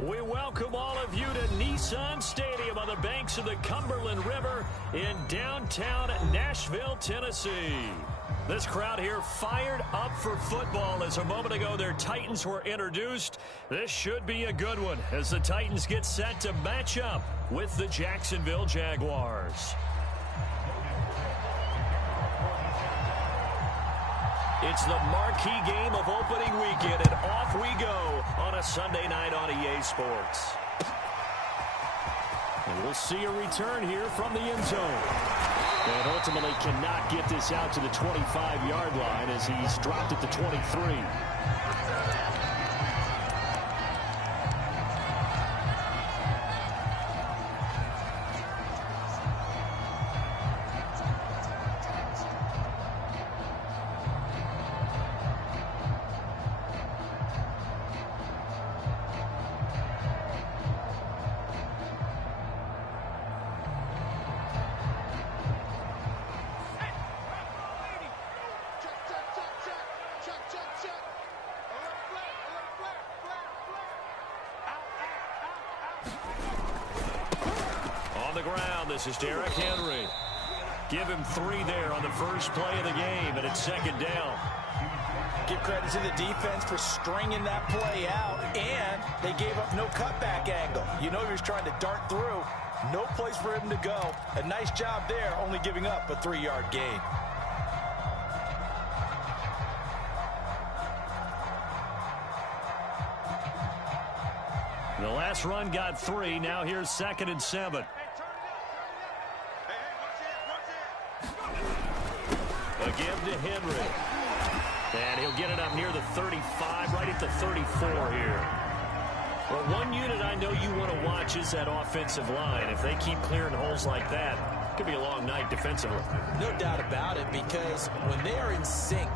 We welcome all of you to Nissan Stadium on the banks of the Cumberland River in downtown Nashville, Tennessee. This crowd here fired up for football as a moment ago their Titans were introduced. This should be a good one as the Titans get set to match up with the Jacksonville Jaguars. It's the marquee game of opening weekend, and off we go on a Sunday night on EA Sports. And we'll see a return here from the end zone. And ultimately cannot get this out to the 25-yard line as he's dropped at the 23. This is Derrick Henry. Give him 3 there on the first play of the game, and it's second down. Give credit to the defense for stringing that play out, and they gave up no cutback angle. You know he was trying to dart through. No place for him to go. A nice job there, only giving up a 3-yard gain. The last run got 3. Now here's 2nd and 7. Give to Henry. And he'll get it up near the 35, right at the 34 here. Well, one unit I know you want to watch is that offensive line. If they keep clearing holes like that, it could be a long night defensively. No doubt about it, because when they are in sync,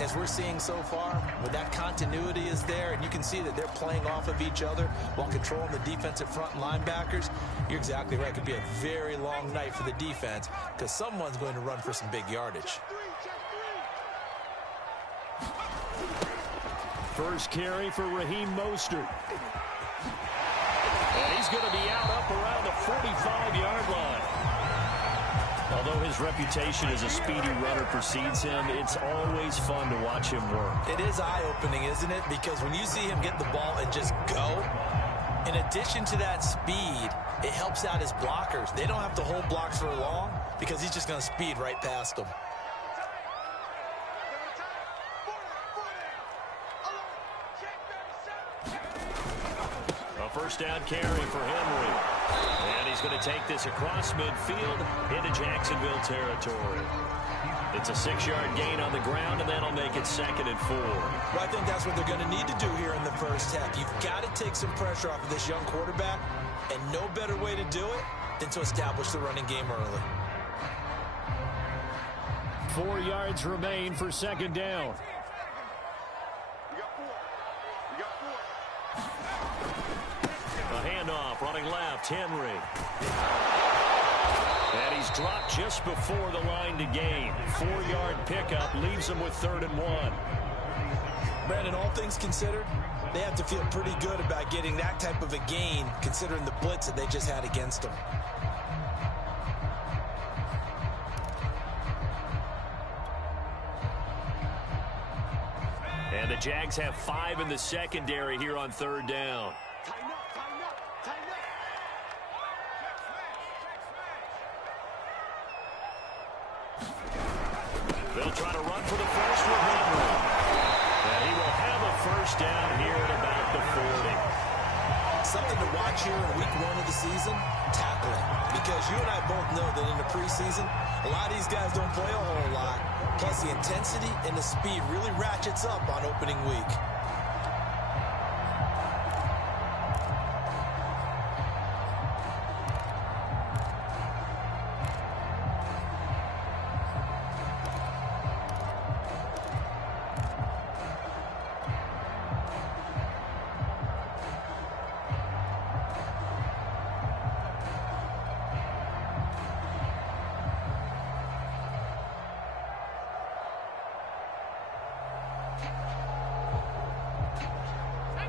as we're seeing so far, when that continuity is there, and you can see that they're playing off of each other while controlling the defensive front linebackers, you're exactly right. It could be a very long night for the defense because someone's going to run for some big yardage. First carry for Raheem Mostert. And he's going to be out up around the 45-yard line. Although his reputation as a speedy runner precedes him, it's always fun to watch him work. It is eye-opening, isn't it? Because when you see him get the ball and just go, in addition to that speed, it helps out his blockers. They don't have to hold blocks for long because he's just going to speed right past them. First down carry for Henry. And he's going to take this across midfield into Jacksonville territory. It's a 6-yard gain on the ground, and that'll make it 2nd and 4. Well, I think that's what they're going to need to do here in the first half. You've got to take some pressure off of this young quarterback, and no better way to do it than to establish the running game early. 4 yards remain for 2nd down. Handoff, running left, Henry. And he's dropped just before the line to gain. 4-yard pickup leaves him with 3rd and 1. Brandon, all things considered, they have to feel pretty good about getting that type of a gain, considering the blitz that they just had against them. And the Jags have 5 in the secondary here on 3rd down. They'll try to run for the first with Henry. And he will have a first down here at about the 40. Something to watch here in week 1 of the season, tackling. Because you and I both know that in the preseason, a lot of these guys don't play a whole lot. Plus the intensity and the speed really ratchets up on opening week.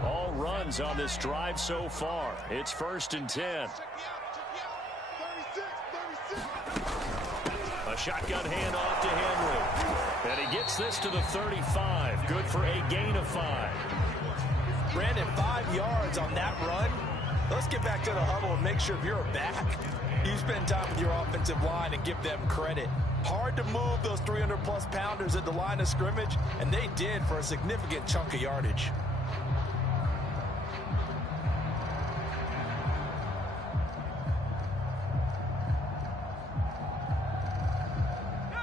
All runs on this drive so far. It's 1st and 10. A shotgun handoff to Henry. And he gets this to the 35. Good for a gain of 5. Brandon, 5 yards on that run. Let's get back to the huddle and make sure if you're a back, you spend time with your offensive line and give them credit. Hard to move those 300-plus pounders at the line of scrimmage, and they did for a significant chunk of yardage.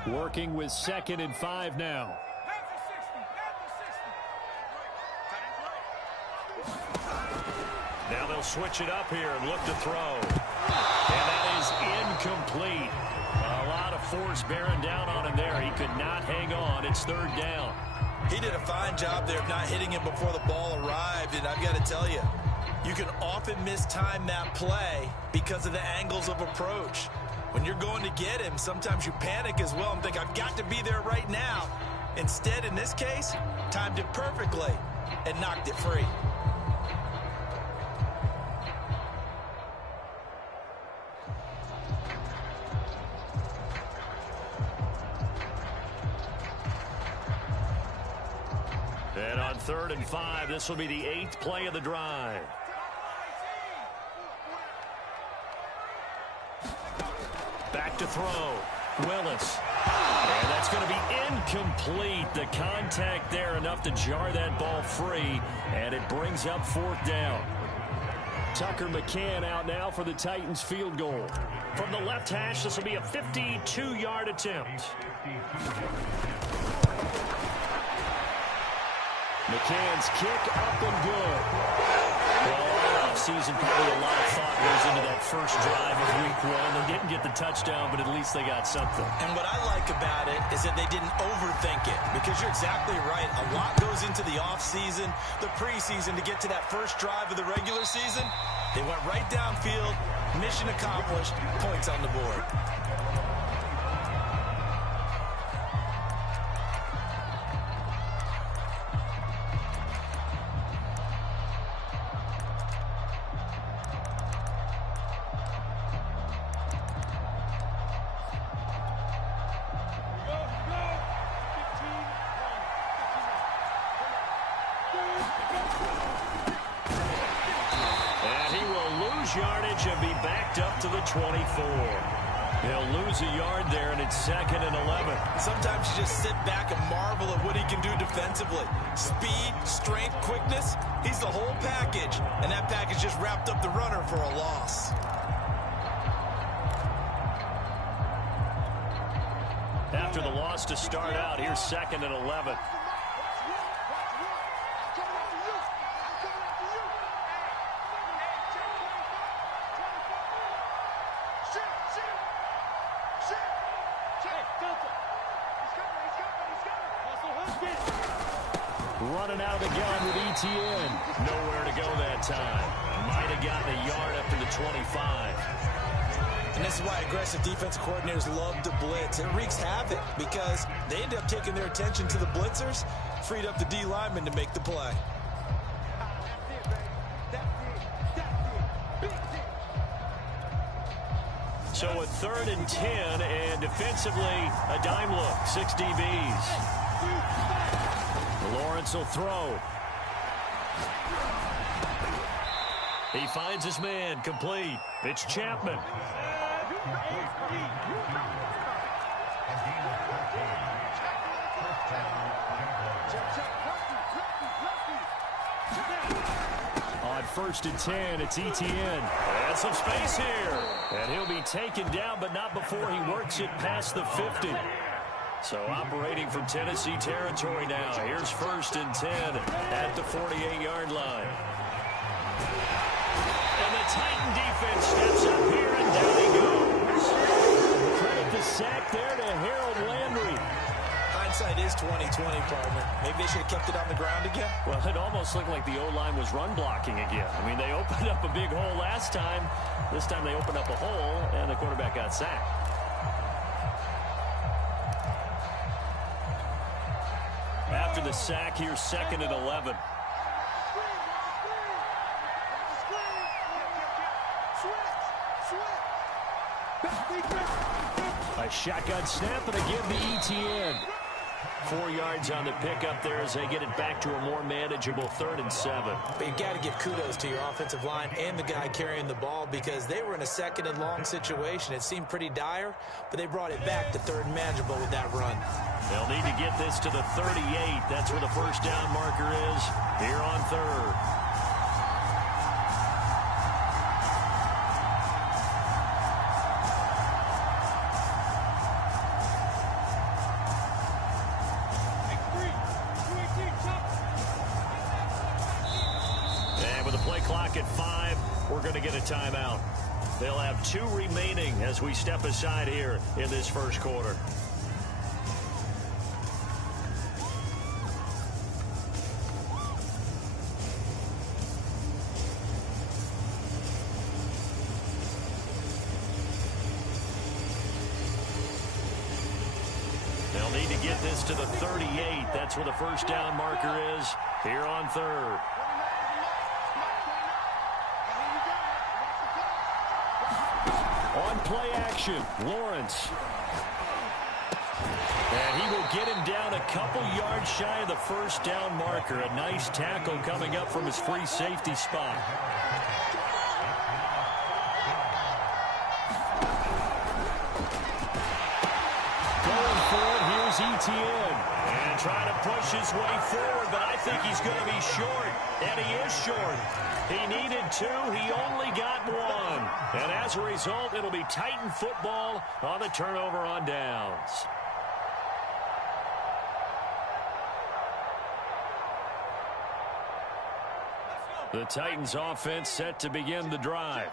Working with 2nd and 5 now. Now they'll switch it up here and look to throw. And that is incomplete. A lot of force bearing down on him there. He could not hang on. It's 3rd down. He did a fine job there of not hitting him before the ball arrived. And I've got to tell you, you can often mistime that play because of the angles of approach. When you're going to get him, sometimes you panic as well and think, I've got to be there right now. Instead, in this case, timed it perfectly and knocked it free. And on 3rd and 5, this will be the 8th play of the drive. Back to throw. Willis. And that's going to be incomplete. The contact there enough to jar that ball free. And it brings up 4th down. Tucker McCann out now for the Titans field goal. From the left hash, this will be a 52-yard attempt. McCann's kick up and good. Well, all offseason, probably a lot of thought goes into that first drive of week 1. They didn't get the touchdown, but at least they got something. And what I like about it is that they didn't overthink it, because you're exactly right. A lot goes into the offseason, the preseason to get to that first drive of the regular season. They went right downfield, mission accomplished, points on the board. Yardage and be backed up to the 24. He'll lose a yard there, and it's 2nd and 11. Sometimes you just sit back and marvel at what he can do defensively. Speed, strength, quickness, he's the whole package. And that package just wrapped up the runner for a loss. After the loss to start out, here's 2nd and 11. Running out of the gun with Etienne. Nowhere to go that time. Might have gotten a yard up to the 25. And this is why aggressive defensive coordinators love to blitz. It wreaks havoc because they end up taking their attention to the blitzers, freed up the D lineman to make the play. So a 3rd and 10, and defensively, a dime look, 6 DBs. Lawrence will throw. He finds his man, complete. It's Chapman. On 1st and 10, it's Etienne. And some space here. And he'll be taken down, but not before he works it past the 50. So operating from Tennessee territory now. Here's 1st and 10 at the 48-yard line. And the Titan defense steps up here, and down he goes. Credit the sack there to Harold Landry. Hindsight is 20/20, partner. Maybe they should have kept it on the ground again. Well, it almost looked like the O-line was run blocking again. I mean, they opened up a big hole last time. This time they opened up a hole, and the quarterback got sacked. After the sack, here's 2nd and 11. A shotgun snap and a give to ETN. 4 yards on the pickup there as they get it back to a more manageable 3rd and 7. But you've got to give kudos to your offensive line and the guy carrying the ball because they were in a 2nd and long situation. It seemed pretty dire, but they brought it back to 3rd and manageable with that run. They'll need to get this to the 38. That's where the first down marker is here on 3rd. At 5, we're going to get a timeout. They'll have 2 remaining as we step aside here in this first quarter. They'll need to get this to the 38. That's where the first down marker is here on 3rd. On play action, Lawrence. And he will get him down a couple yards shy of the first down marker. A nice tackle coming up from his free safety spot. Going for it, here's ETN. And trying to push his way forward, but I think he's going to be short. And he is short. He needed 2. He only got 1. And as a result, it'll be Titan football on the turnover on downs. The Titans offense set to begin the drive.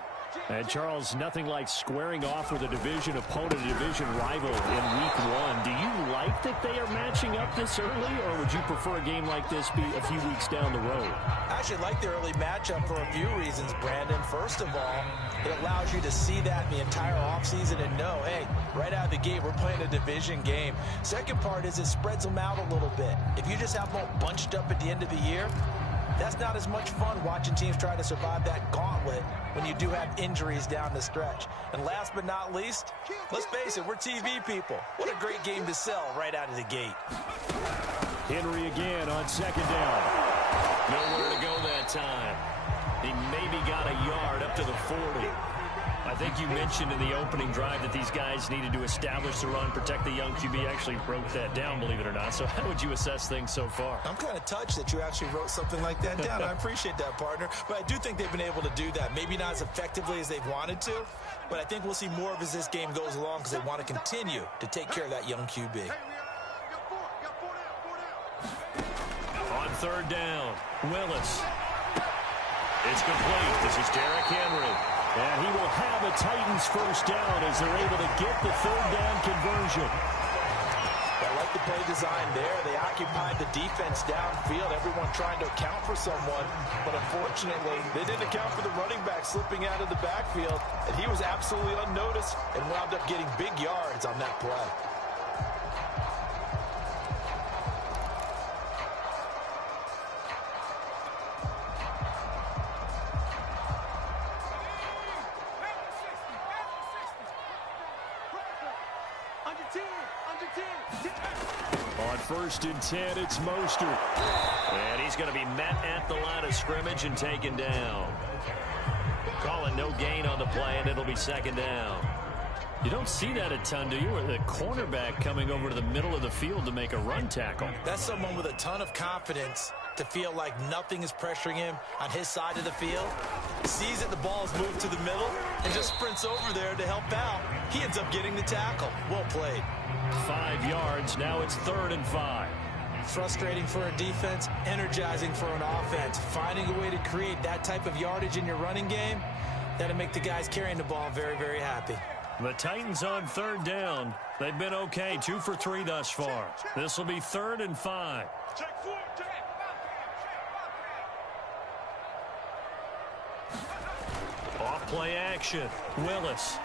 And, Charles, nothing like squaring off with a division opponent, a division rival in week 1. Do you like that they are matching up this early, or would you prefer a game like this be a few weeks down the road? I actually like the early matchup for a few reasons, Brandon. First of all, it allows you to see that in the entire offseason and know, hey, right out of the gate, we're playing a division game. Second part is it spreads them out a little bit. If you just have them all bunched up at the end of the year, that's not as much fun watching teams try to survive that gauntlet when you do have injuries down the stretch. And last but not least, let's face it, we're TV people. What a great game to sell right out of the gate. Henry again on 2nd down. Nowhere to go that time. He maybe got a yard up to the 40. I think you mentioned in the opening drive that these guys needed to establish the run, protect the young QB. Actually wrote that down, believe it or not. So how would you assess things so far? I'm kind of touched that you actually wrote something like that down. I appreciate that, partner. But I do think they've been able to do that. Maybe not as effectively as they've wanted to, but I think we'll see more of as this game goes along because they want to continue to take care of that young QB. On 3rd down, Willis. It's complete. This is Derrick Henry. And he will have a Titans first down as they're able to get the 3rd down conversion. I like the play design there. They occupied the defense downfield, everyone trying to account for someone. But unfortunately, they didn't account for the running back slipping out of the backfield. And he was absolutely unnoticed and wound up getting big yards on that play. On 1st and 10, it's Mostert. And he's going to be met at the line of scrimmage and taken down. Calling no gain on the play, and it'll be 2nd down. You don't see that a ton, do you? Or the cornerback coming over to the middle of the field to make a run tackle. That's someone with a ton of confidence to feel like nothing is pressuring him on his side of the field. Sees that the ball is moved to the middle and just sprints over there to help out. He ends up getting the tackle. Well played. 5 yards. Now it's 3rd and 5. Frustrating for a defense, energizing for an offense. Finding a way to create that type of yardage in your running game, that'll make the guys carrying the ball very, very happy. The Titans on 3rd down. They've been okay, 2 for 3 thus far. This will be 3rd and 5. Off play action. Willis.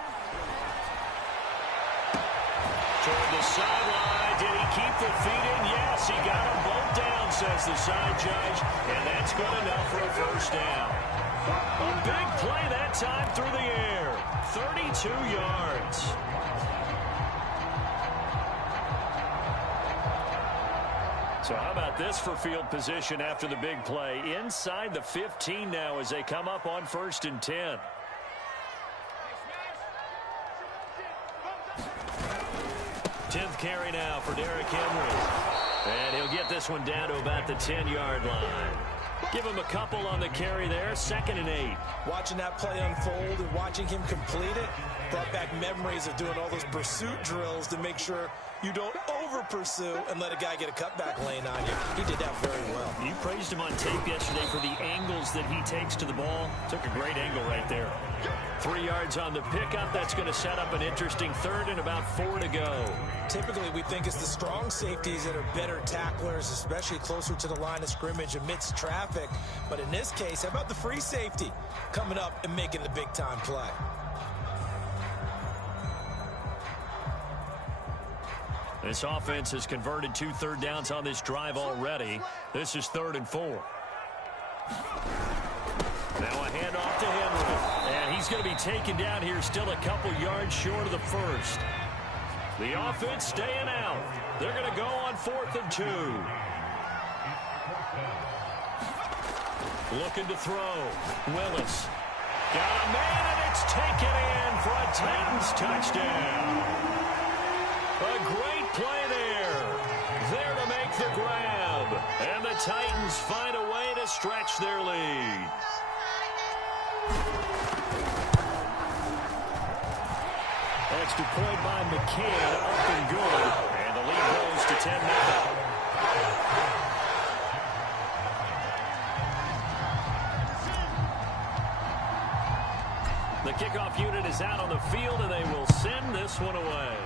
Toward the sideline. Did he keep the feet in? Yes, he got them both down, says the side judge. And that's good enough for a first down. A big play that time through the air. 32 yards. So how about this for field position after the big play? Inside the 15 now as they come up on 1st and 10. Tenth carry now for Derrick Henry. And he'll get this one down to about the 10-yard line. Give him a couple on the carry there. 2nd and 8. Watching that play unfold and watching him complete it brought back memories of doing all those pursuit drills to make sure you don't over-pursue and let a guy get a cutback lane on you. He did that very well. You praised him on tape yesterday for the angles that he takes to the ball. Took a great angle right there. 3 yards on the pickup. That's going to set up an interesting 3rd and about 4 to go. Typically, we think it's the strong safeties that are better tacklers, especially closer to the line of scrimmage amidst traffic. But in this case, how about the free safety coming up and making the big-time play? This offense has converted 2 third downs on this drive already. This is 3rd and 4. Now a handoff to Henry. And he's going to be taken down here still a couple yards short of the 1st. The offense staying out. They're going to go on 4th and 2. Looking to throw. Willis. Got a man, and it's taken in for a Titans touchdown. A great play there. There to make the grab. And the Titans find a way to stretch their lead. Extra point by McCann, up and good. And the lead goes to 10-0. The kickoff unit is out on the field, and they will send this one away.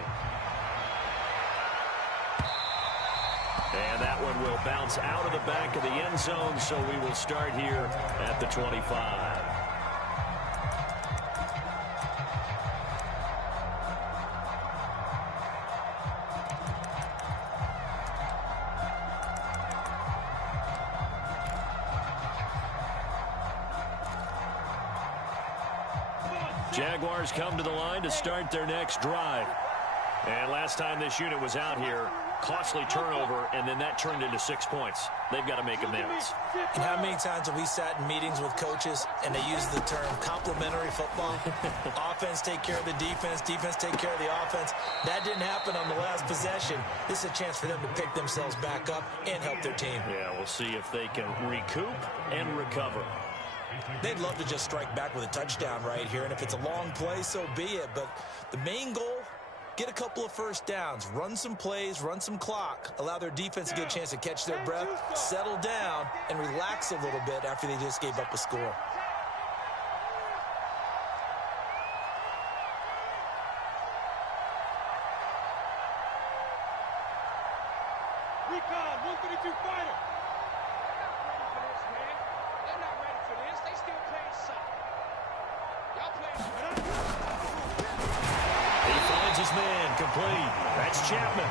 And that one will bounce out of the back of the end zone, so we will start here at the 25. Jaguars come to the line to start their next drive. And last time this unit was out here, costly turnover, and then that turned into 6 points. They've got to make amends. And how many times have we sat in meetings with coaches and they use the term complementary football? Offense take care of the defense, defense take care of the offense. That didn't happen on the last possession. This is a chance for them to pick themselves back up and help their team. Yeah, we'll see if they can recoup and recover. They'd love to just strike back with a touchdown right here, and if it's a long play, so be it. But the main goal, get a couple of first downs, run some plays, run some clock, allow their defense to get a chance to catch their breath, settle down, and relax a little bit after they just gave up a score. Recon, 132 fighter. They're not ready for this. They still playing soft. Y'all playing. He finds his man, complete. That's Chapman.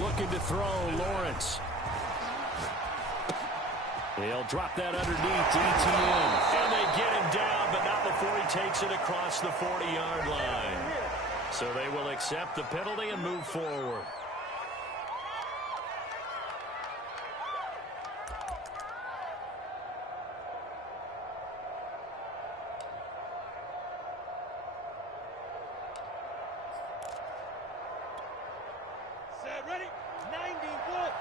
Looking to throw, Lawrence. He'll drop that underneath to Etienne. And they get him down, but not before he takes it across the 40-yard line. So they will accept the penalty and move forward. Set, ready? 91.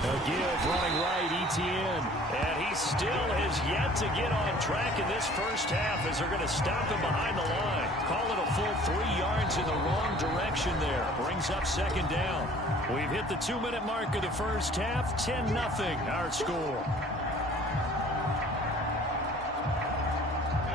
A give running right, Etienne. And he still has yet to get on track in this first half as they're going to stop him behind the line. Call it a full 3 yards in the wrong direction there. Brings up second down. We've hit the 2-minute mark of the first half. 10-0 our score.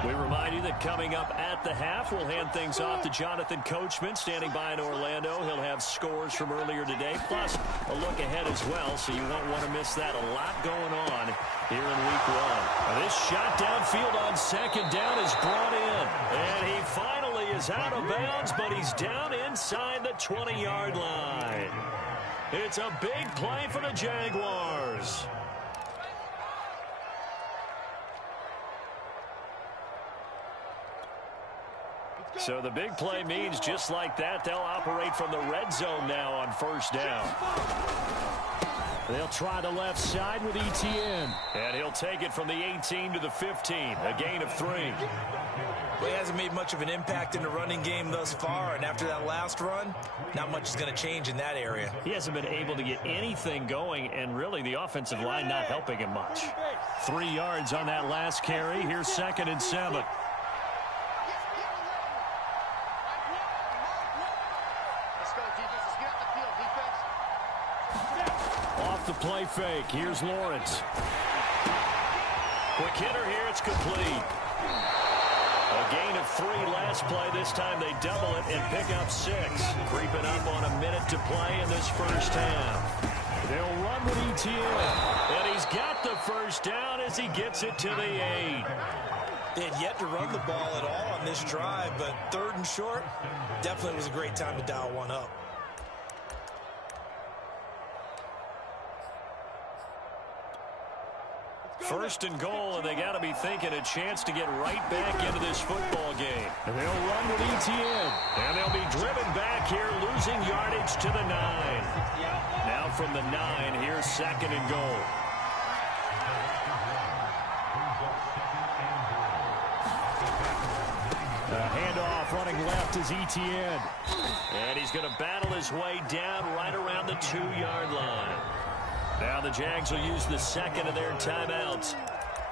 We remind remind you that coming up at the half, we'll hand things off to Jonathan Coachman, standing by in Orlando. He'll have scores from earlier today, plus a look ahead as well, so you won't want to miss that. A lot going on here in week one. Now this shot downfield on second down is brought in, and he finally is out of bounds, but he's down inside the 20-yard line. It's a big play for the Jaguars. So the big play means just like that, they'll operate from the red zone now on first down. They'll try the left side with Etienne. And he'll take it from the 18 to the 15, a gain of 3. Well, he hasn't made much of an impact in the running game thus far, and after that last run, not much is going to change in that area. He hasn't been able to get anything going, and really the offensive line not helping him much. 3 yards on that last carry. Here's 2nd and 7. Off the play fake. Here's Lawrence. Quick hitter here. It's complete. A gain of 3 last play. This time they double it and pick up 6. Creeping up on a minute to play in this first half. They'll run with Etienne. And he's got the first down as he gets it to the 8. They had yet to run the ball at all on this drive, but 3rd and short, definitely was a great time to dial one up. First and goal, and they got to be thinking a chance to get right back into this football game. And they'll run with Etienne, and they'll be driven back here, losing yardage to the 9. Now from the 9, here's 2nd and goal. A handoff running left is Etienne. And he's going to battle his way down right around the 2-yard line. Now the Jags will use the 2nd of their timeouts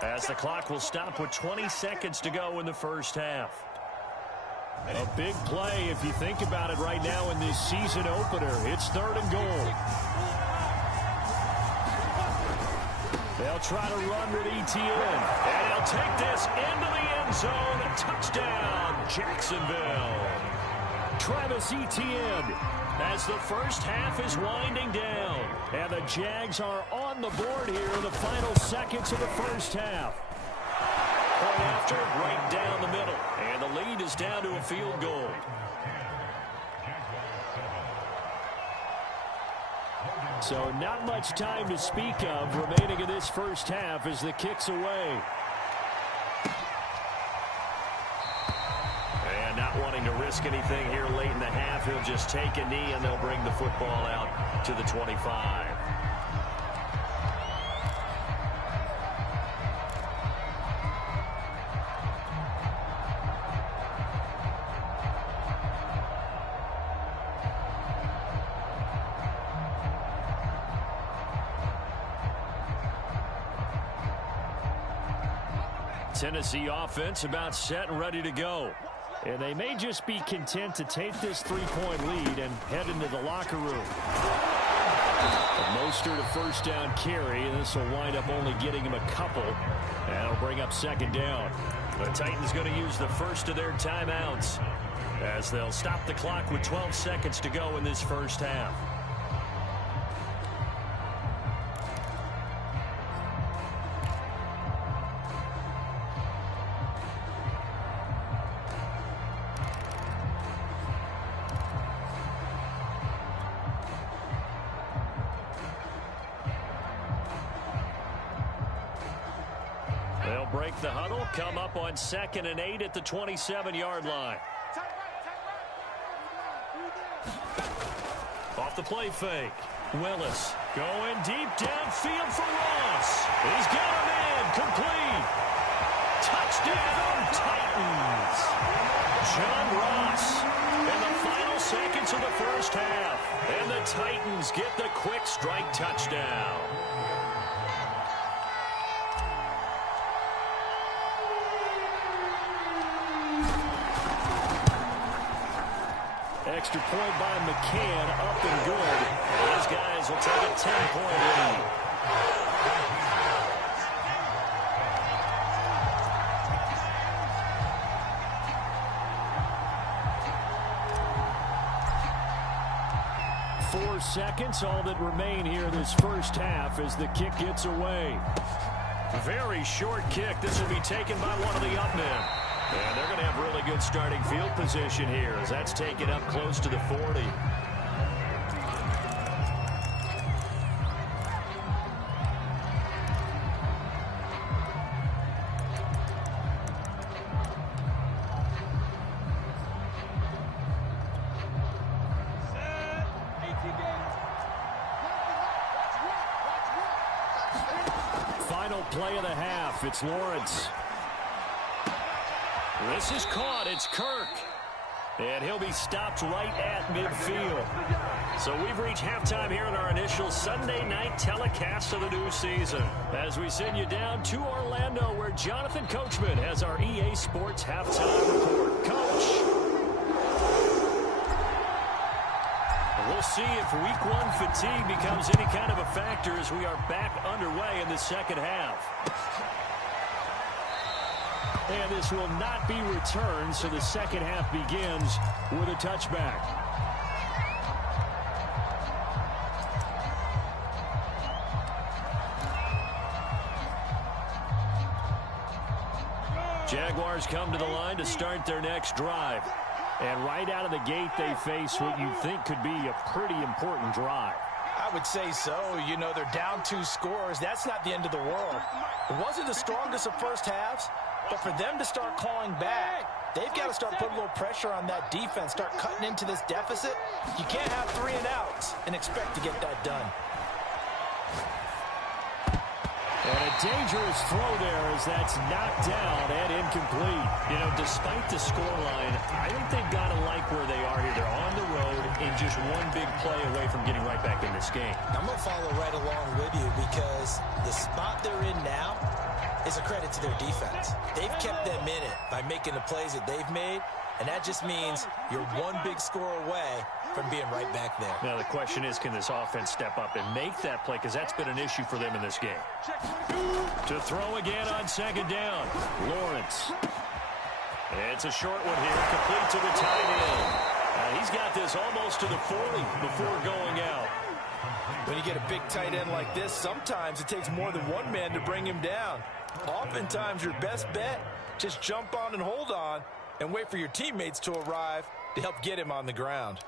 as the clock will stop with 20 seconds to go in the first half. A big play if you think about it right now in this season opener. It's 3rd and goal. They'll try to run with Etienne. And he'll take this into the end zone. Touchdown, Jacksonville. Travis Etienne as the first half is winding down. And the Jags are on the board here in the final seconds of the first half. Point after, right down the middle. And the lead is down to a field goal. So not much time to speak of remaining in this first half as the kick's away. And not wanting to risk anything here late in the half, he'll just take a knee and they'll bring the football out to the 25. Tennessee offense about set and ready to go. And they may just be content to take this 3-point lead and head into the locker room. Mostert a first down carry, and this will wind up only getting him a couple. And it'll bring up 2nd down. The Titans going to use the first of their timeouts as they'll stop the clock with 12 seconds to go in this first half. They'll break the huddle, come up on 2nd and 8 at the 27-yard line. Off the play fake. Willis going deep downfield for Ross. He's got him in. Complete. Touchdown, Titans. John Ross in the final seconds of the first half. And the Titans get the quick strike touchdown. Extra point by McCann, up and good. Those guys will take a 10-point lead. 4 seconds, all that remain here this first half as the kick gets away. Very short kick. This will be taken by one of the up men. And they're going to have really good starting field position here as that's taken up close to the 40. Final play of the half. It's Lawrence. This is caught. It's Kirk. And he'll be stopped right at midfield. So we've reached halftime here in our initial Sunday night telecast of the new season. As we send you down to Orlando, where Jonathan Coachman has our EA Sports halftime report. Coach. We'll see if week 1 fatigue becomes any kind of a factor as we are back underway in the second half. And this will not be returned, so the second half begins with a touchback. Jaguars come to the line to start their next drive. And right out of the gate, they face what you think could be a pretty important drive. I would say so. You know, they're down 2 scores. That's not the end of the world. It wasn't the strongest of first halves, but for them to start clawing back, they've got to start putting a little pressure on that defense, start cutting into this deficit. You can't have 3 and outs and expect to get that done. And a dangerous throw there as that's knocked down and incomplete. You know, despite the scoreline, I think they've got to like where they are here. They're on the road and just one big play away from getting right back in this game. I'm going to follow right along with you because the spot they're in now is a credit to their defense. They've kept them in it by making the plays that they've made, and that just means you're one big score away from being right back there. Now the question is, can this offense step up and make that play? Because that's been an issue for them in this game. To throw again on second down. Lawrence. It's a short one here, complete to the tight end. He's got this almost to the 40 before going out. When you get a big tight end like this, sometimes it takes more than one man to bring him down. Oftentimes your best bet, just jump on and hold on and wait for your teammates to arrive to help get him on the ground.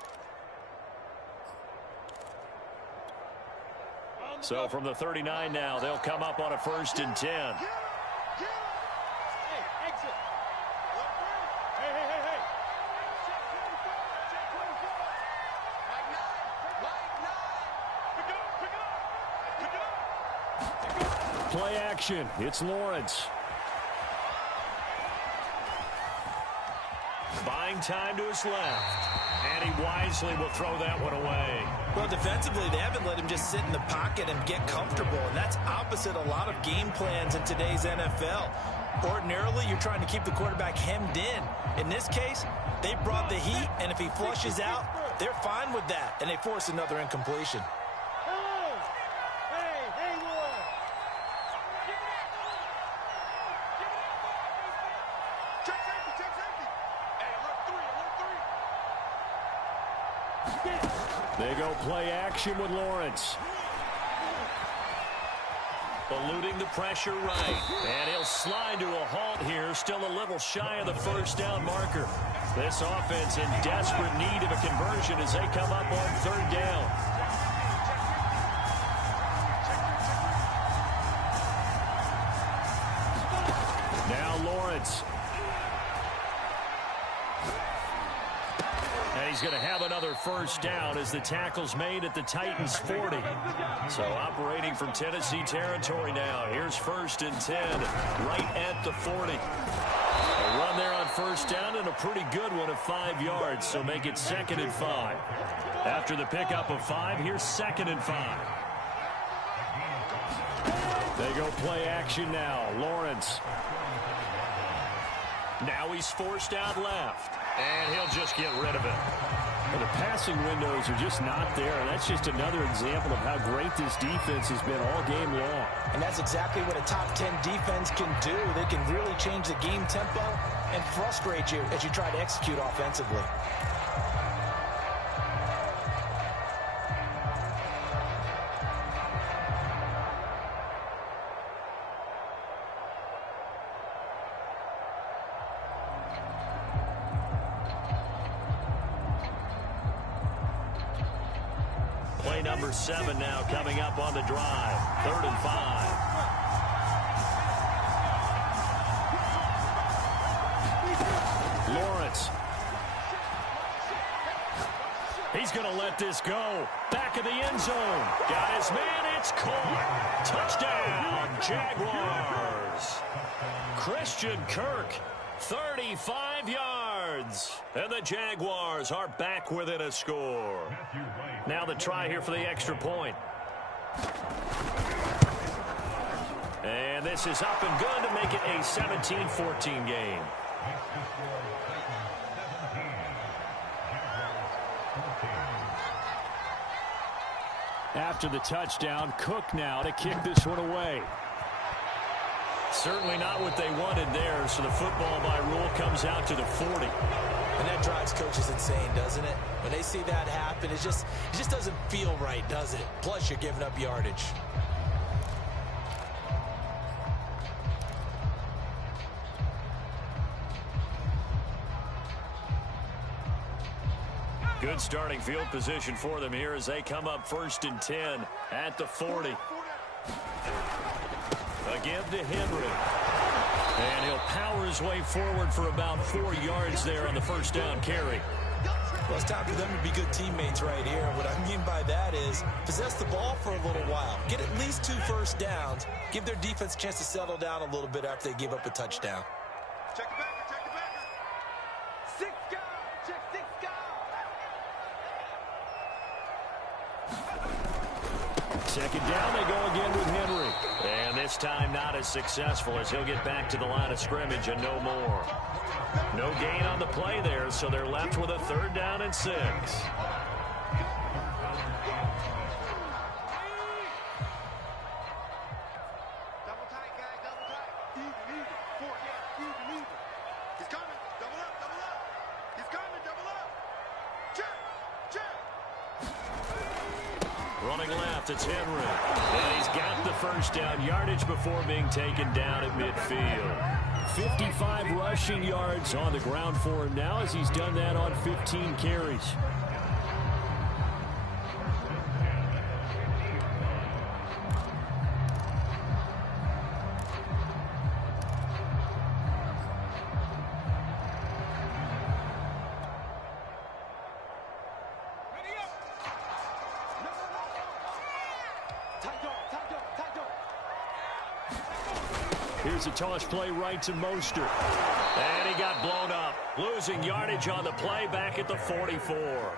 So from the 39 now, they'll come up on a 1st and 10. Play action. It's Lawrence. Buying time to his left. And he wisely will throw that one away. Well, defensively, they haven't let him just sit in the pocket and get comfortable, and that's opposite a lot of game plans in today's NFL. Ordinarily, you're trying to keep the quarterback hemmed in. In this case, they brought the heat, and if he flushes out, they're fine with that, and they force another incompletion. They go play action with Lawrence. Eluding the pressure right. And he'll slide to a halt here. Still a little shy of the first down marker. This offense in desperate need of a conversion as they come up on 3rd down. Now Lawrence. And he's going to have another 1st down as the tackle's made at the Titans' 40. So operating from Tennessee territory now. Here's 1st and 10 right at the 40. A run there on 1st down and a pretty good one of 5 yards. So make it 2nd and 5. After the pickup of 5, here's 2nd and 5. They go play action now. Lawrence. Now he's forced out left. And he'll just get rid of it. Well, the passing windows are just not there. And that's just another example of how great this defense has been all game long. And that's exactly what a top 10 defense can do. They can really change the game tempo and frustrate you as you try to execute offensively. number 7 now coming up on the drive. 3rd and 5. Lawrence. He's going to let this go. Back of the end zone. Got his man. It's caught. Touchdown, Jaguars. Christian Kirk, 35 yards. And the Jaguars are back within a score. Now the try here for the extra point. And this is up and good to make it a 17-14 game. After the touchdown, Cook now to kick this one away. Certainly not what they wanted there, so the football by rule comes out to the 40. And that drives coaches insane, doesn't it? When they see that happen, it just doesn't feel right, does it? Plus, you're giving up yardage. Good starting field position for them here as they come up 1st and 10 at the 40. Again to Henry. And he'll power his way forward for about 4 yards there on the first down carry. Well, it's time for them to be good teammates right here. What I mean by that is possess the ball for a little while. Get at least 2 first downs. Give their defense a chance to settle down a little bit after they give up a touchdown. Check the backer, check the backer. 6 guys, check 6 guys. Second down, they go again with Henry. And this time not as successful as he'll get back to the line of scrimmage and no more. No gain on the play there, so they're left with a 3rd down and 6. Double tight, guys, double tight. Even. 4, yeah, even. He's coming. Double up. He's coming, double up. Check. Running left, it's Henry. And he's got the first down yardage before being taken down at midfield. 55 rushing yards on the ground for him now as he's done that on 15 carries. Here's a toss play right to Mostert. And he got blown up. Losing yardage on the play back at the 44.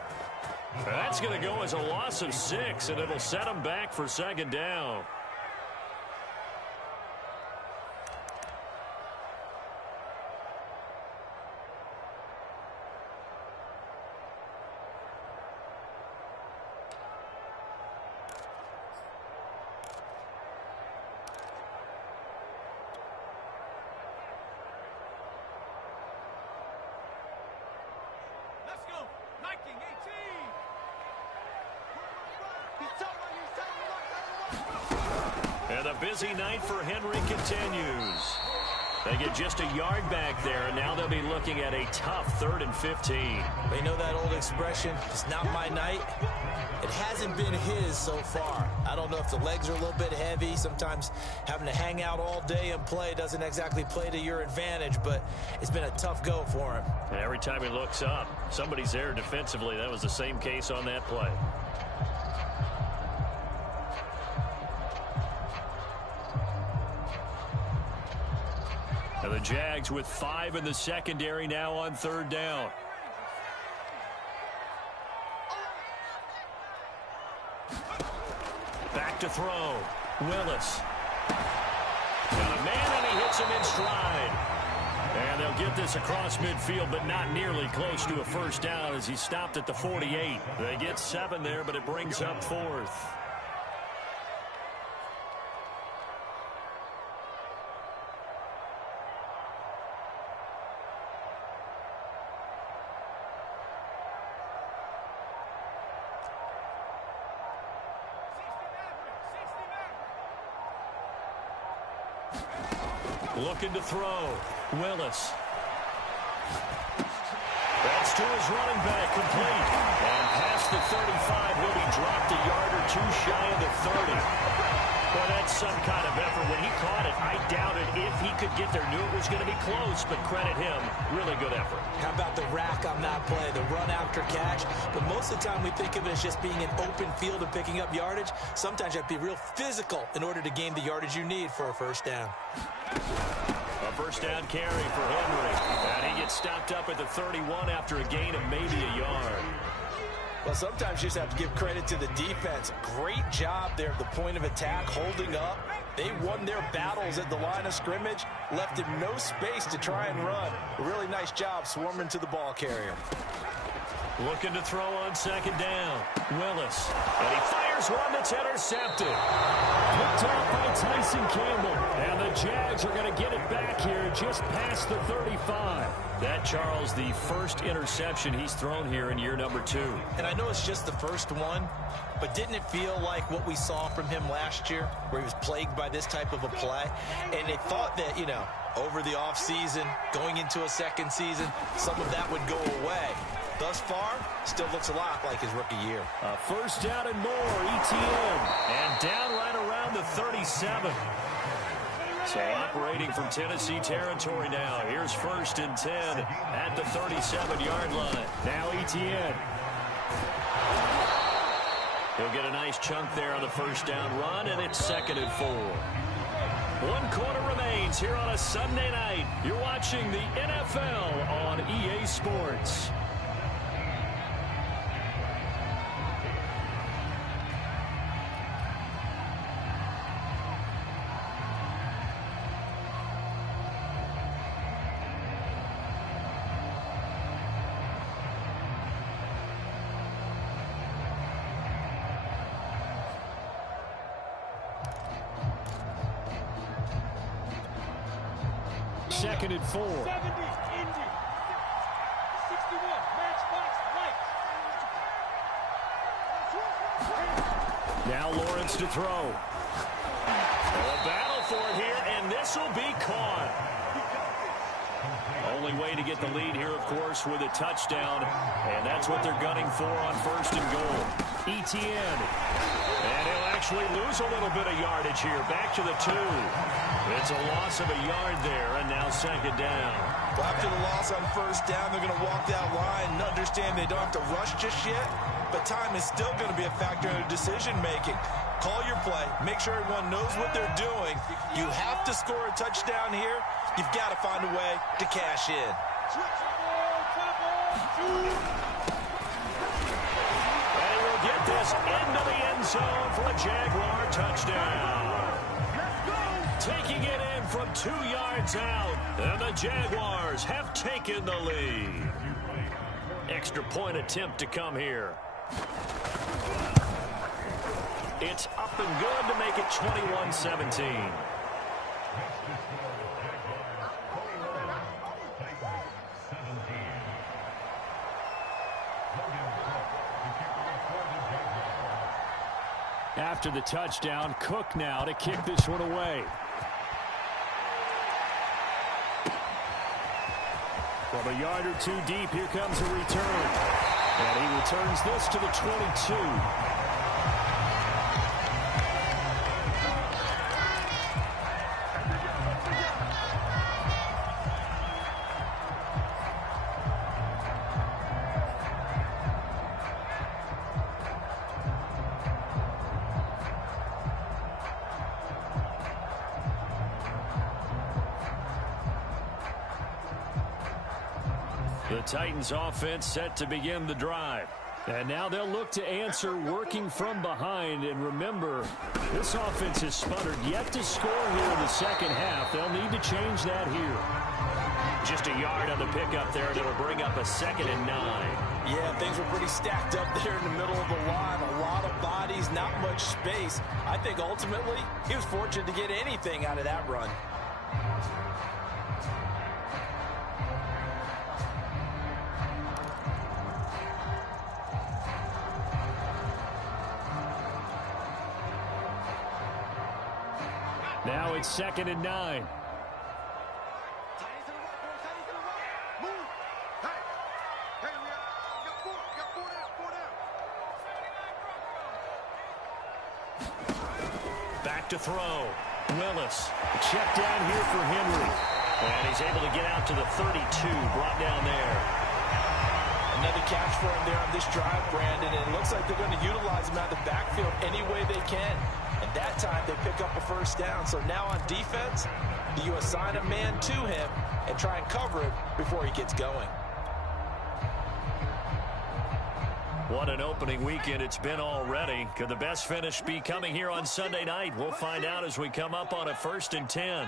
That's going to go as a loss of 6, and it'll set him back for 2nd down. And the busy night for Henry continues. They get just a yard back there, and now they'll be looking at a tough 3rd and 15. They know that old expression, it's not my night. It hasn't been his so far. I don't know if the legs are a little bit heavy. Sometimes having to hang out all day and play doesn't exactly play to your advantage, but it's been a tough go for him. Every time he looks up, somebody's there defensively. That was the same case on that play. Now the Jags with 5 in the secondary now on 3rd down. Back to throw. Willis. Got a man, and he hits him in stride. And they'll get this across midfield, but not nearly close to a first down as he stopped at the 48. They get 7 there, but it brings up 4th. Looking to throw. Willis. That's to his running back, complete. And Past the 35, will be dropped a yard or two shy of the 30. Well, that's some kind of effort. When he caught it, I doubted if he could get there. Knew it was going to be close, but credit him. Really good effort. How about the rack on that play, the run after catch? But most of the time we think of it as just being an open field and picking up yardage. Sometimes you have to be real physical in order to gain the yardage you need for a first down. A first down carry for Henry. And he gets stopped up at the 31 after a gain of maybe a yard. Well, sometimes you just have to give credit to the defense. Great job there at the point of attack, holding up. They won their battles at the line of scrimmage, left him no space to try and run. A really nice job swarming to the ball carrier. Looking to throw on second down. Willis. And he fires one that's intercepted. Picked off by Tyson Campbell. And the Jags are going to get it back here just past the 35. That, Charles, the first interception he's thrown here in year number 2. And I know it's just the first one, but didn't it feel like what we saw from him last year, where he was plagued by this type of a play? And they thought that, over the offseason, going into a second season, some of that would go away. Thus far, still looks a lot like his rookie year. A first down and more, ETN. And down right around the 37. So operating from Tennessee territory now. Here's 1st and 10 at the 37-yard line. Now ETN. He'll get a nice chunk there on the first down run, and it's 2nd and 4. 1 quarter remains here on a Sunday night. You're watching the NFL on EA Sports. Second and 4. 70, Indy. 61, matchbox lights. Now Lawrence to throw. A battle for it here, and this will be caught. Only way to get the lead here, of course, with a touchdown, and that's what they're gunning for on 1st and goal. ETN. And he'll actually lose a little bit of yardage here. Back to the 2. It's a loss of a yard there, and now 2nd down. Well, after the loss on 1st down, they're going to walk that line and understand they don't have to rush just yet, but time is still going to be a factor in their decision-making. Call your play. Make sure everyone knows what they're doing. You have to score a touchdown here. You've got to find a way to cash in. And he will get this into the end zone for a Jaguar touchdown. Taking it in from 2 yards out, and the Jaguars have taken the lead. Extra point attempt to come here. It's up and good to make it 21-17. After the touchdown, Cook now to kick this one away. From a yard or 2 deep, here comes a return. And he returns this to the 22. The Titans offense set to begin the drive. And now they'll look to answer working from behind. And remember, this offense has sputtered yet to score here in the second half. They'll need to change that here. Just a yard on the pickup there, and it'll bring up a 2nd and 9. Yeah, things were pretty stacked up there in the middle of the line. A lot of bodies, not much space. I think ultimately he was fortunate to get anything out of that run. Now it's 2nd and 9. Move. Hey, we got 4 down. back to throw. Willis. Check down here for Henry. And he's able to get out to the 32. Brought down there. Another catch for him there on this drive, Brandon. And it looks like they're going to utilize him out of the backfield any way they can. And that time they pick up a first down. So now on defense, you assign a man to him and try and cover it before he gets going. What an opening weekend it's been already. Could the best finish be coming here on Sunday night? We'll find out as we come up on a 1st and 10.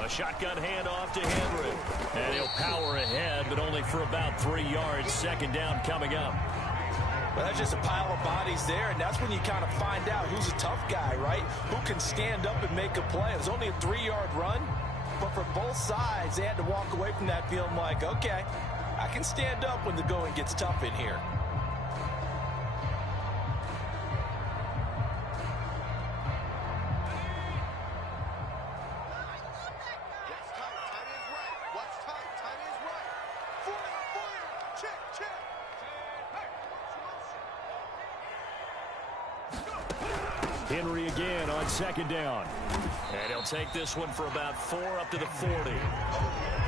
A shotgun handoff to Henry. And he'll power ahead, but only for about 3 yards. 2nd down coming up. Well, that's just a pile of bodies there, and that's when you kind of find out who's a tough guy, right? Who can stand up and make a play. It was only a 3-yard run, but for both sides, they had to walk away from that feeling like, okay, I can stand up when the going gets tough in here. Henry again on 2nd down. And he'll take this one for about 4 up to the 40.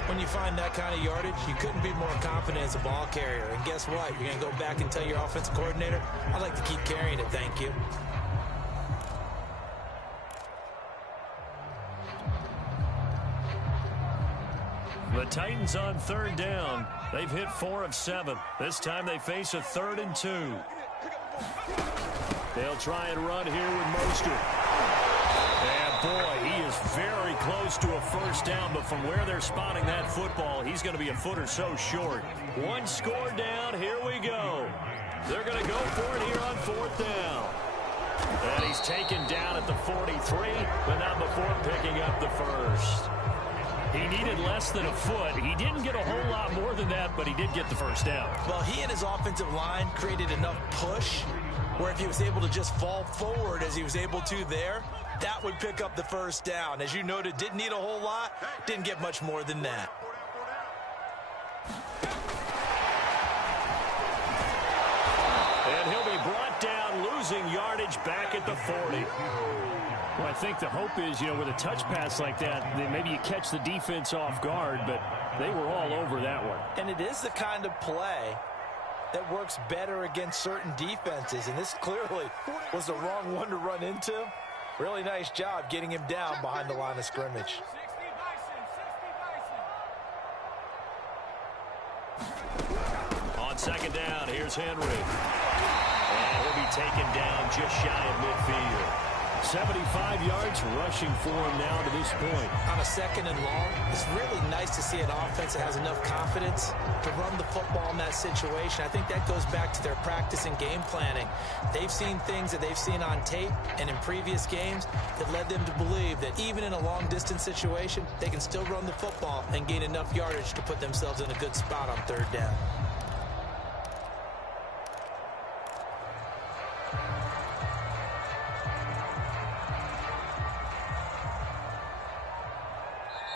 When you find that kind of yardage, you couldn't be more confident as a ball carrier. And guess what? You're going to go back and tell your offensive coordinator, I'd like to keep carrying it, thank you. The Titans on 3rd down. They've hit 4 of 7. This time they face a 3rd and 2. They'll try and run here with Mostert. And boy, he is very close to a first down, but from where they're spotting that football, he's going to be a foot or so short. 1 score down, here we go. They're going to go for it here on 4th down. And he's taken down at the 43, but not before picking up the first. He needed less than a foot. He didn't get a whole lot more than that, but he did get the first down. Well, he and his offensive line created enough push where if he was able to just fall forward as he was able to there, that would pick up the first down. As you noted, didn't need a whole lot, didn't get much more than that. And he'll be brought down, losing yardage back at the 40. Well, I think the hope is, with a touch pass like that, then maybe you catch the defense off guard, but they were all over that one. And it is the kind of play that works better against certain defenses, and this clearly was the wrong one to run into. Really nice job getting him down behind the line of scrimmage. On 2nd down, here's Henry. And he'll be taken down just shy of midfield. 75 yards rushing for him now to this point. On a 2nd and long, it's really nice to see an offense that has enough confidence to run the football in that situation. I think that goes back to their practice and game planning. They've seen things that they've seen on tape and in previous games that led them to believe that even in a long-distance situation, they can still run the football and gain enough yardage to put themselves in a good spot on 3rd down.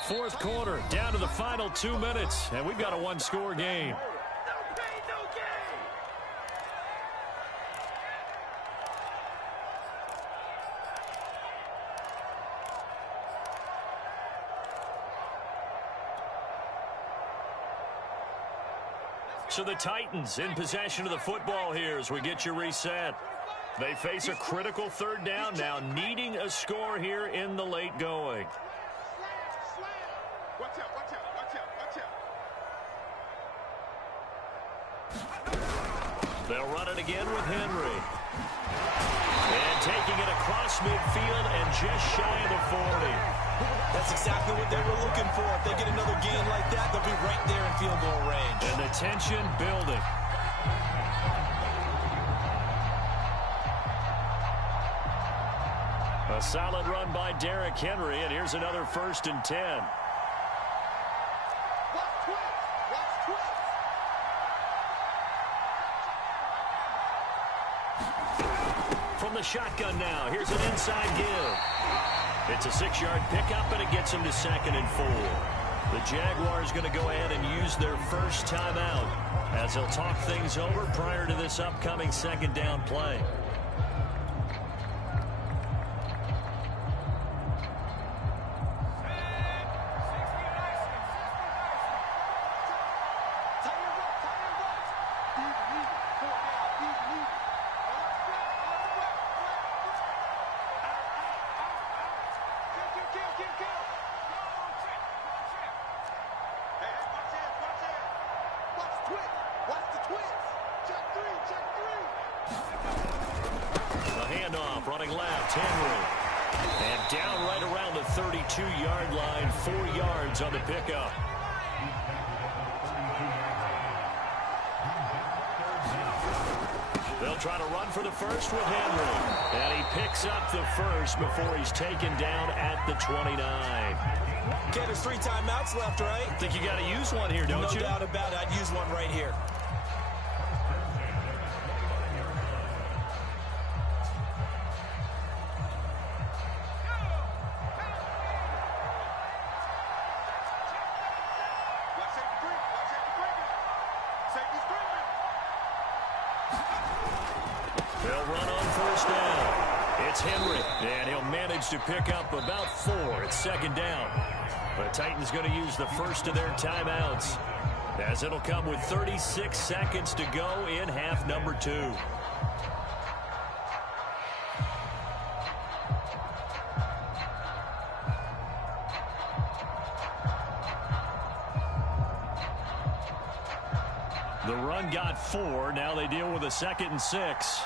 Fourth quarter, down to the final 2 minutes, and we've got a 1-score game. So the Titans in possession of the football here as we get you reset. They face a critical 3rd down now, needing a score here in the late going. Watch out, watch out, watch out, watch out. They'll run it again with Henry. And taking it across midfield and just shy of the 40. That's exactly what they were looking for. If they get another gain like that, they'll be right there in field goal range. And the tension building. A solid run by Derrick Henry, and here's another 1st and 10. From the shotgun now, here's an inside give. It's a 6-yard pickup, and it gets him to 2nd and 4. The Jaguars going to go ahead and use their first timeout as they'll talk things over prior to this upcoming 2nd down play. The handoff, running left, Henry. And down right around the 32-yard line, 4 yards on the pickup. They'll try to run for the first with Henry. And he picks up the first before he's taken down at the 29. Okay, there's 3 timeouts left, right? I think you got to use one here, don't you? No doubt about it. I'd use one right here. They'll run on first down. It's Henry, and he'll manage to pick up about 4. It's second down. The Titans going to use the first of their timeouts, as it'll come with 36 seconds to go in half number 2. The run got 4. Now they deal with a 2nd and 6.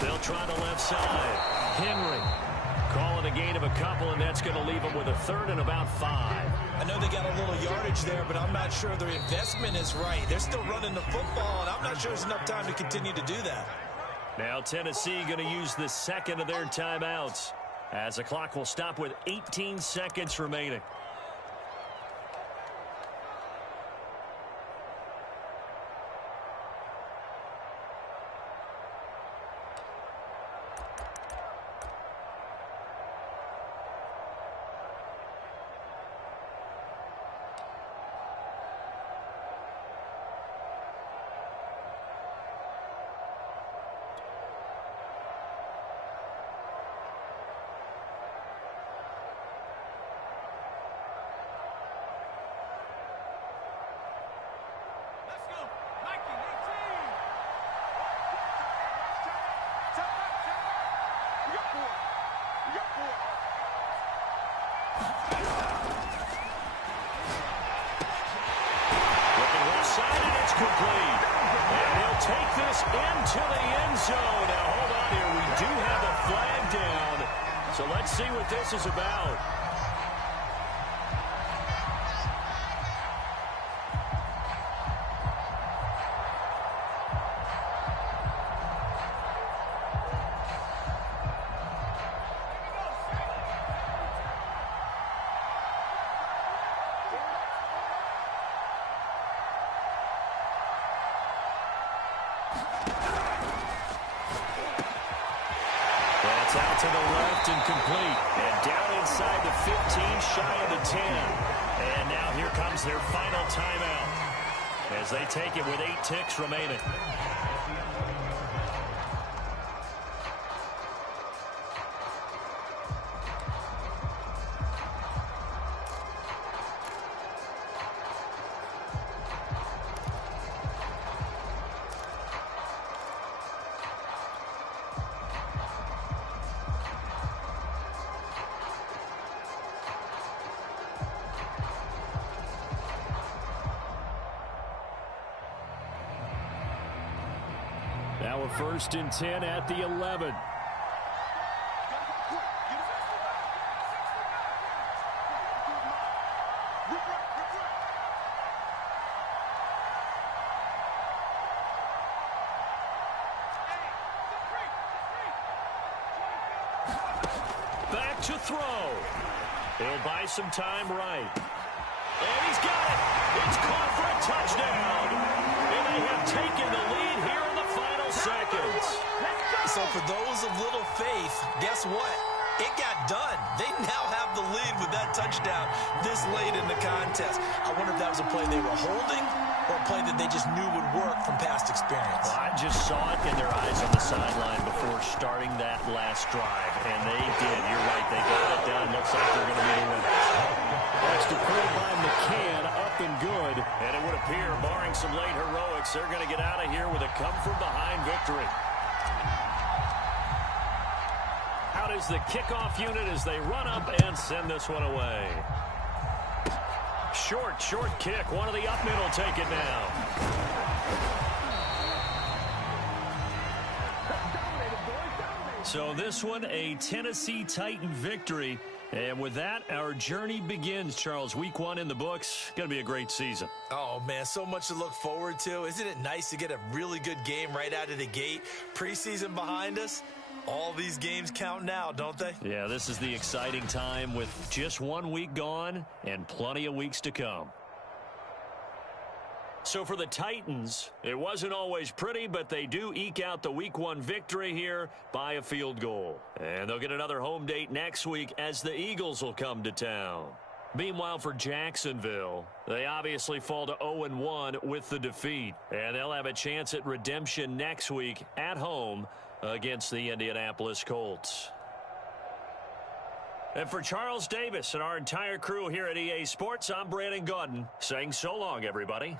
They'll try the left side. Henry calling a gain of a couple, and that's going to leave them with a 3rd and about 5. I know they got a little yardage there, but I'm not sure their investment is right. They're still running the football, and I'm not sure there's enough time to continue to do that. Now Tennessee going to use the 2nd of their timeouts, as the clock will stop with 18 seconds remaining. Complete. And he'll take this into the end zone. Now, hold on here. We do have a flag down. So let's see what this is about. That's out to the left and complete. And down inside the 15, shy of the 10. And now here comes their final timeout, as they take it with 8 ticks remaining. Now a 1st and 10 at the 11. Back to throw. He'll buy some time right. And he's got it. It's caught for a touchdown. And they have taken the lead here in the final seconds. So for those of little faith, guess what? It got done. They now have the lead with that touchdown this late in the contest. I wonder if that was a play they were holding or a play that they just knew would work from past experience? Well, I just saw it in their eyes on the sideline before starting that last drive, and they did. You're right. They got it done. Looks like they're going to be the winners. That's declared by McCann, up and good. And it would appear, barring some late heroics, they're going to get out of here with a come-from-behind victory. Out is the kickoff unit as they run up and send this one away. Short kick. One of the up middle take it now. So this one, a Tennessee Titan victory. And with that, our journey begins, Charles. Week 1 in the books. Going to be a great season. Oh, man, so much to look forward to. Isn't it nice to get a really good game right out of the gate? Preseason behind us. All these games count now, don't they? Yeah, this is the exciting time with just 1 week gone and plenty of weeks to come. So for the Titans, it wasn't always pretty, but they do eke out the Week 1 victory here by a field goal. And they'll get another home date next week as the Eagles will come to town. Meanwhile, for Jacksonville, they obviously fall to 0-1 with the defeat. And they'll have a chance at redemption next week at home against the Indianapolis Colts. And for Charles Davis and our entire crew here at EA Sports, I'm Brandon Gaudin saying so long, everybody.